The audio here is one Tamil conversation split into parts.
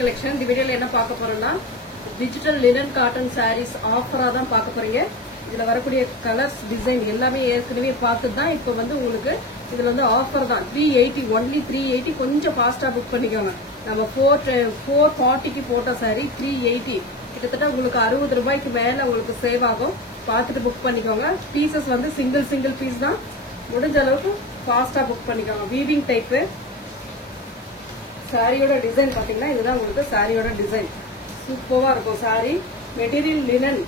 கலெக்ஷன். இந்த வீடியோல என்ன பார்க்க போறோம்னா டிஜிட்டல் லினன் காட்டன் சாரீஸ் ஆஃபரா தான் பார்க்க போறீங்க. இதுல வரக்கூடிய கலர்ஸ் டிசைன் எல்லாமே ஏற்கனவே பார்த்து தான் இப்போ வந்து உங்களுக்கு இதுல வந்து ஆஃபர் தான் 380 ஒன்லி 380. கொஞ்சம் ஃபாஸ்டா புக் பண்ணிக்கோங்க. நம்ம 440க்கு போட்ட சாரி 380 கிட்டத்தட்ட உங்களுக்கு 60 ரூபாய்க்கு மேல உங்களுக்கு சேவ் ஆகும். பார்த்துட்டு புக் பண்ணிக்கோங்க. பீசஸ் வந்து சிங்கிள் பீஸ் தான். முடிஞ்ச அளவுக்கு ஃபாஸ்டா புக் பண்ணிக்கோங்க. வீவிங் டைப் சாரியோட டிசைன் பாத்தீங்கன்னா இதுதான் உங்களுக்கு சாரியோட டிசைன். சூப்பரா இருக்கும் sorry. Material linen,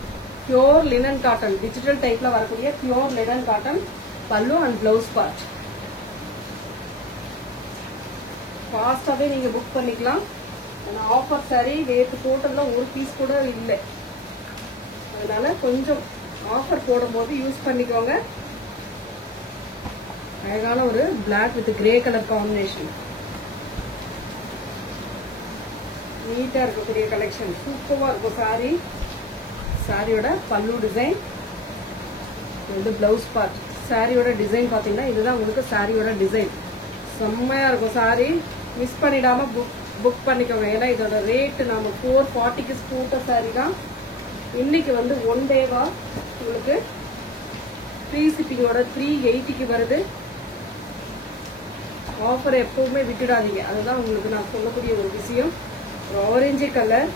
pure linen cotton, digital டைப்ல வரக்கூடிய பியோர் லினன் காட்டன். பல்லு அண்ட் பிளவுஸ் பார்ட். ஃபாஸ்டாவே நீங்க புக் பண்ணிக்கலாம். ஆஃபர் சாரி ரேட் டோட்டல்ல ஒரு பீஸ் கூட இல்லை. அதனால கொஞ்சம் ஆஃபர் போடும்போது யூஸ் பண்ணிக்கோங்க. அழகான ஒரு black with grey colour combination. நீட்டா இருக்கக்கூடிய கலெக்ஷன். சூப்பரா இருக்கும் சாரி. சாரியோட பல்லு டிசைன், இது பிளவுஸ் பார்ட். சாரியோட டிசைன் பாத்தீங்கன்னா இதுதான் உங்களுக்கு சாரியோட டிசைன். செம்மையா இருக்கும் சாரி. மிஸ் பண்ணிடாம புக் பண்ணிக்கோங்க. ஏன்னா இதோட ரேட் நம்ம 440க்கு போட்ட சாரி தான். இன்னைக்கு வந்து ஒன் டேவா உங்களுக்கு ஃப்ரீ ஷிப்பிங்கோட 380க்கு வருது. ஆஃபர் எப்பவுமே விட்டுடாதீங்க. அதுதான் உங்களுக்கு நான் சொல்லக்கூடிய ஒரு விஷயம். ஆரஞ்சு கலர்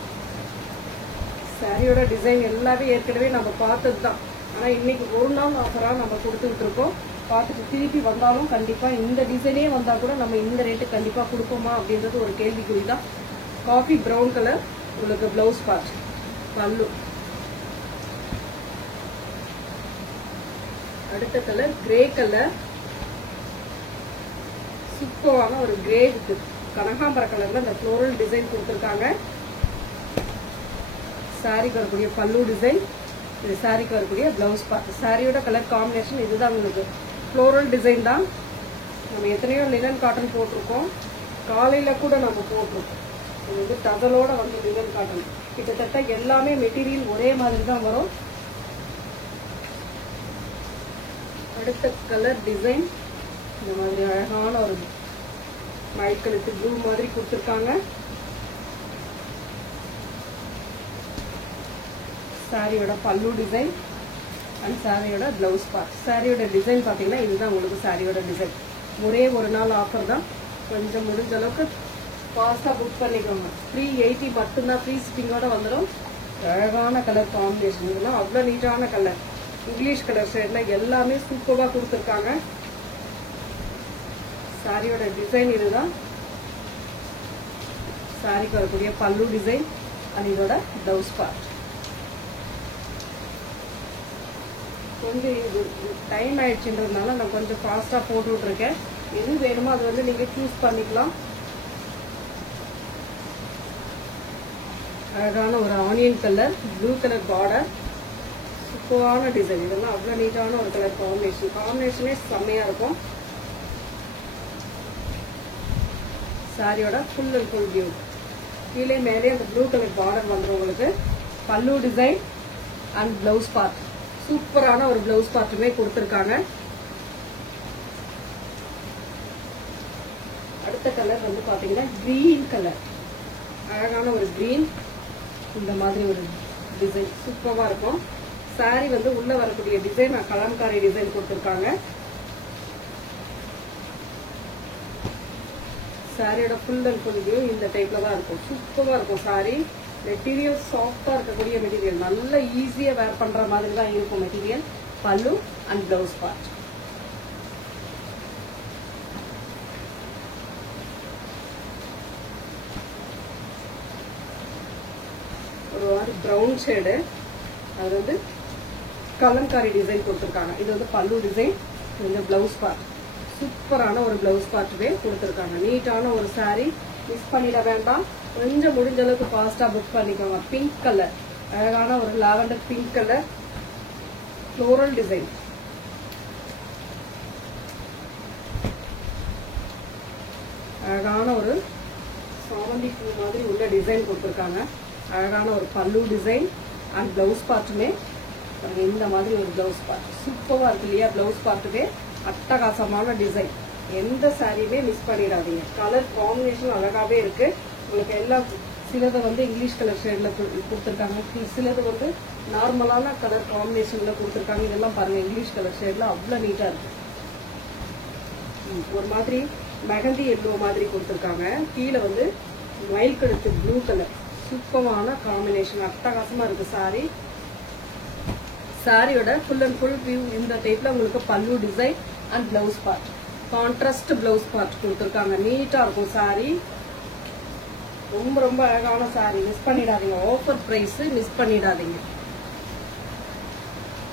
சாரியோட டிசைன் எல்லாமே ஏற்கனவே நம்ம பார்த்தது தான். ஆனா இன்னைக்கு ஒரு நாள் ஆஃபரா நம்ம கொடுத்துட்டு இருக்கோம். பார்த்துட்டு திருப்பி வந்தாலும் கண்டிப்பா இந்த டிசைனே வந்தா கூட நம்ம இந்த ரேட்டு கண்டிப்பா கொடுப்போமா அப்படின்றது ஒரு கேள்விக்குறி தான். காஃபி பிரவுன் கலர் உங்களுக்கு பிளவுஸ் பார்ட். பல்லு. அடுத்த கலர் கிரே கலர். சூப்பரான ஒரு கிரே வித் கனகாம்பர கலர்ல இந்த ஃப்ளோரல் டிசைன் கொடுத்திருக்காங்க. சாரிக்கு வரக்கூடிய பல்லு டிசைன், இது சாரிக்கு வரக்கூடிய பிளவுஸ் பார்ட். சாரியோட கலர் காம்பினேஷன் இதுதான் உங்களுக்கு. ஃப்ளோரல் டிசைன் தான். நம்ம எத்தனையோ லினன் காட்டன் போட்டிருக்கோம். காலையில கூட நம்ம போட்டிருக்கோம். இது வந்து டசலோட வந்து லினன் காட்டன். கிட்டத்தட்ட எல்லாமே மெட்டீரியல் ஒரே மாதிரி தான் வரும். அடுத்த கலர் டிசைன் இந்த மாதிரி அழகான ஒரு மழைக்கழுத்து ப்ளூ மாதிரி கொடுத்துருக்காங்க. சாரியோட பல்லு டிசைன் அண்ட் சாரியோட பிளவுஸ் பார்ட். சாரியோட டிசைன் பாத்தீங்கன்னா இதுதான் உங்களுக்கு சாரியோட டிசைன். ஒரே ஒரு நாள் ஆஃபர் தான். கொஞ்சம் முடிஞ்ச அளவுக்கு ஃபாஸ்டா புக் பண்ணிக்கோங்க. 380 மட்டும்தான். ஃப்ரீ ஷிப்பிங்கோட வந்துடும். அழகான கலர் காம்பினேஷன். இதெல்லாம் அவ்வளவு நீட்டான கலர். இங்கிலீஷ் கலர் ஷேட்ல எல்லாமே சூப்பரா கொடுத்துருக்காங்க. சாரியோட டிசைன் இதுதான். சாரிக்கு வரக்கூடிய பல்லு டிசைன் அண்ட் இதோட பிளவுஸ் பார்ட். கொஞ்சம் டைம் ஆயிடுச்சுன்றதுனால நான் கொஞ்சம் ஃபாஸ்டா போட்டுட்டு இருக்கேன். எது வேணுமோ அது வந்து நீங்க சூஸ் பண்ணிக்கலாம். அழகான ஒரு onion colour, blue colour border, சூப்பரான டிசைன். இதெல்லாம் அவ்வளவு நீட்டான ஒரு கலர் காம்பினேஷன். காம்பினேஷனே செம்மையா இருக்கும். சாரியோட ஃபுல் அண்ட் ஃபுல் வியூ. கீழே மேலே அந்த ப்ளூ கலர் பார்டர் வந்துடும் உங்களுக்கு. பல்லு டிசைன் அண்ட் பிளவுஸ் பார்ட். சூப்பரான ஒரு பிளவுஸ் பார்ட்டுமே கொடுத்திருக்காங்க. அடுத்த கலர் வந்து பாத்தீங்கன்னா கிரீன் கலர். அழகான ஒரு கிரீன். இந்த மாதிரி ஒரு டிசைன் சூப்பரா இருக்கும். சாரி வந்து உள்ள வரக்கூடிய டிசைன் கலம்காரி டிசைன் கொடுத்திருக்காங்க. சாரியோட ஃபுல் அண்ட் ஃபுல் வியூ இந்த டைப்ல தான் இருக்கும். சூப்பரா இருக்கும் சாரி. மெட்டீரியல் சாஃப்டா இருக்கக்கூடிய மெட்டீரியல். நல்ல ஈஸியா வேர் பண்ற மாதிரி தான் இருக்கும் மெட்டீரியல். பல்லு அண்ட் பிளவுஸ் பார்ட். ஒரு மாதிரி பிரவுன் ஷேடு. அது வந்து கலம்காரி டிசைன் கொடுத்திருக்காங்க. இது வந்து பல்லு டிசைன், இது வந்து பிளவுஸ் பார்ட். சூப்பரான ஒரு பிளவுஸ் பார்ட்டுவே கொடுத்திருக்காங்க. நீட்டான ஒரு சாரி. மிஸ் பண்ணிட வேண்டாம். கொஞ்சம் முடிஞ்ச அளவுக்கு ஃபாஸ்டா புக் பண்ணிக்கோங்க. பிங்க் கலர், அழகான ஒரு lavender pink colour, floral design. அழகான ஒரு சாமந்தி பூ மாதிரி உள்ள டிசைன் கொடுத்திருக்காங்க. அழகான ஒரு பல்லு டிசைன் அண்ட் பிளவுஸ் பார்ட்டுமே இந்த மாதிரி ஒரு பிளவுஸ் பார்ட். சூப்பரா இருக்கு இல்லையா? பிளவுஸ் பார்ட்டுமே அட்டகாசமான டிசைன். எந்த சாரியுமே மிஸ் பண்ணிடாதீங்க. கலர் காம்பினேஷன் அழகாவே இருக்கு. உங்களுக்கு எல்லா சிலது வந்து இங்கிலீஷ் கலர் ஷேட்ல கொடுத்துருக்காங்க, சிலது வந்து நார்மலான கலர் காம்பினேஷன்ல கொடுத்துருக்காங்க. இதெல்லாம் பாருங்க இங்கிலீஷ் கலர் ஷேட்ல அவ்வளவு நீட்டா இருக்கு. ஒரு மாதிரி மெகந்தி எல்லோ மாதிரி கொடுத்துருக்காங்க. கீழே வந்து மயில் கழுத்து ப்ளூ கலர், சூப்பரான காம்பினேஷன், அட்டகாசமா இருக்கு சாரி. சாரியோட ஃபுல் அண்ட் ஃபுல் வியூ இந்த டைப்ல உங்களுக்கு பல்லு design and blouse part, contrast blouse part கொடுத்துருக்காங்க. நீட்டா இருக்கும் சாரி, ரொம்ப ரொம்ப அழகான சாரி. மிஸ் பண்ணிடாதீங்க, ஆஃபர் பிரைஸ் மிஸ் பண்ணிடாதீங்க.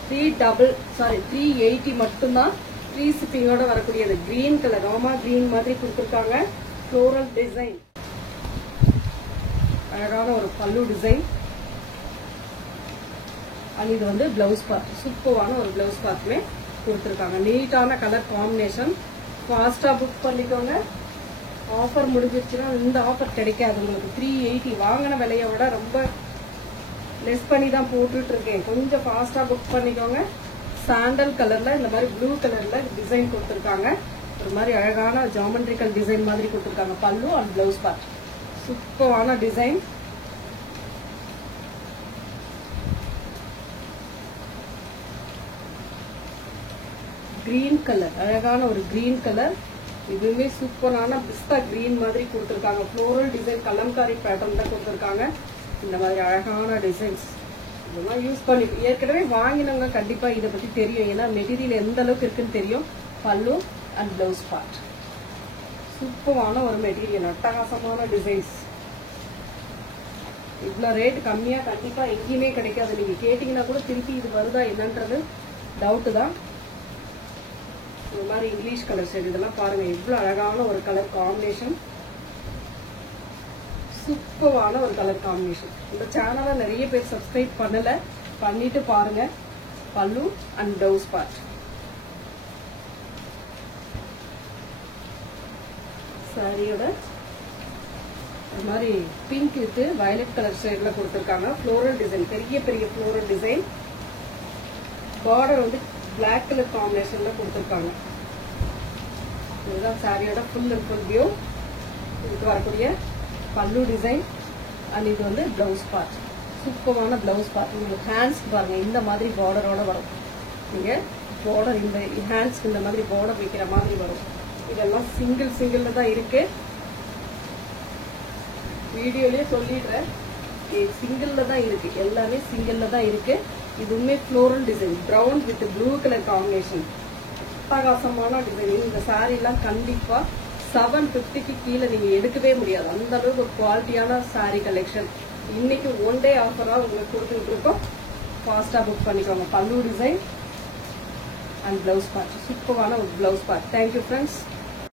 380 மட்டும்தான். ஃப்ரீ ஷிப்பிங்கோட வரக்கூடியது. கிரீன் கலர், ரோமா கிரீன் மாதிரி கொடுத்துருக்காங்க. ஃப்ளோரல் டிசைன், அழகான ஒரு பல்லு டிசைன். அண்ட் இது வந்து பிளவுஸ் பார்ட், சூப்பரான ஒரு பிளவுஸ் பார்ட்டுமே கொடுத்துருக்காங்க. நீட்டான கலர் காம்பினேஷன். ஃபாஸ்டா புக் பண்ணிக்கோங்க. ஆஃபர் முடிஞ்சிருச்சுன்னா இந்த ஆஃபர் கிடைக்காது உங்களுக்கு. 380 வாங்கின விலையை விட ரொம்ப லெஸ் பண்ணி தான் போட்டுட்டு இருக்கேன். கொஞ்சம் ஃபாஸ்டா புக் பண்ணிக்கோங்க. சாண்டல் கலர்ல இந்த மாதிரி ப்ளூ கலர்ல டிசைன் கொடுத்துருக்காங்க. ஒரு மாதிரி அழகான ஜாமெட்ரிக்கல் டிசைன் மாதிரி கொடுத்துருக்காங்க. பல்லு அண்ட் பிளவுஸ் பார்ட், சூப்பரான டிசைன். கிரீன் கலர், அழகான ஒரு கிரீன் கலர். இதுவுமே சூப்பரான பிஸ்தா கிரீன் மாதிரி கொடுத்துருக்காங்க. ஃப்ளோரல் டிசைன், கலம்காரி பேட்டர்ன் தான் கொடுத்துருக்காங்க. இந்த மாதிரி அழகான டிசைன்ஸ் இதெல்லாம் யூஸ் பண்ணி ஏற்கனவே வாங்கினவங்க கண்டிப்பா இதை பத்தி தெரியும். ஏன்னா மெட்டீரியல் எந்த அளவுக்கு இருக்குன்னு தெரியும். பல்லு அண்ட் பிளவுஸ் பார்ட், சூப்பரான ஒரு மெட்டீரியல், அட்டகாசமான டிசைன்ஸ். இவ்வளவு ரேட் கம்மியா கண்டிப்பா எங்கேயுமே கிடைக்காது. நீங்க கேட்டீங்கன்னா கூட திருப்பி இது வருதா என்னன்றது டவுட் தான். இந்த மாதிரி இங்கிலீஷ் கலர் ஷேட் இதெல்லாம் பாருங்க, இவ்வளவு அழகான ஒரு கலர் காம்பினேஷன், சூப்பரான ஒரு கலர் காம்பினேஷன். இந்த சேனலை நிறைய பேர் சப்ஸ்கிரைப் பண்ணல, பண்ணிட்டு பாருங்க. பல்லு அண்ட் பிளவுஸ் பார்ட். சாரியோட ஒரு மாதிரி பிங்க் வித் வயலட் கலர் ஷேட்ல கொடுத்துருக்காங்க. ஃப்ளோரல் டிசைன், பெரிய பெரிய ஃப்ளோரல் டிசைன். பார்டர் வந்து பிளாக் கலர் காம்பினேஷன்ல கொடுத்துருக்காங்க. இதுதான் சாரியோட ஃபுல் அண்ட் ஃபுல் வியூ. இதுக்கு வரக்கூடிய பல்லு டிசைன் அண்ட் இது வந்து பிளவுஸ் பார்ட், சூப்பரான பிளவுஸ் பார்ட். உங்களுக்கு ஹேண்ட்ஸ் பாருங்க இந்த மாதிரி பார்டரோட வரும். நீங்க பார்டர் இந்த ஹேண்ட்ஸ்க்கு இந்த மாதிரி பார்டர் வைக்கிற மாதிரி வரும். இதெல்லாம் சிங்கிள்ல தான் இருக்கு. வீடியோலயே சொல்லிடுறேன், சிங்கிள்ல தான் இருக்கு, எல்லாமே சிங்கிள்ல தான் இருக்கு. இதுவுமே floral design, brown with blue colour combination, அட்டகாசமான டிசைன். இந்த சாரி எல்லாம் கண்டிப்பா 750க்கு கீழே நீங்க எடுக்கவே முடியாது. அந்த அளவுக்கு ஒரு குவாலிட்டியான சாரி கலெக்ஷன். இன்னைக்கு ஒன் டே ஆஃபரா உங்களுக்கு கொடுத்துட்டு இருக்கோம். ஃபாஸ்டா புக் பண்ணிக்கோங்க. பல்லு டிசைன் அண்ட் பிளவுஸ் பார்ட், சூப்பரான ஒரு பிளவுஸ் பார்ட். Thank you friends.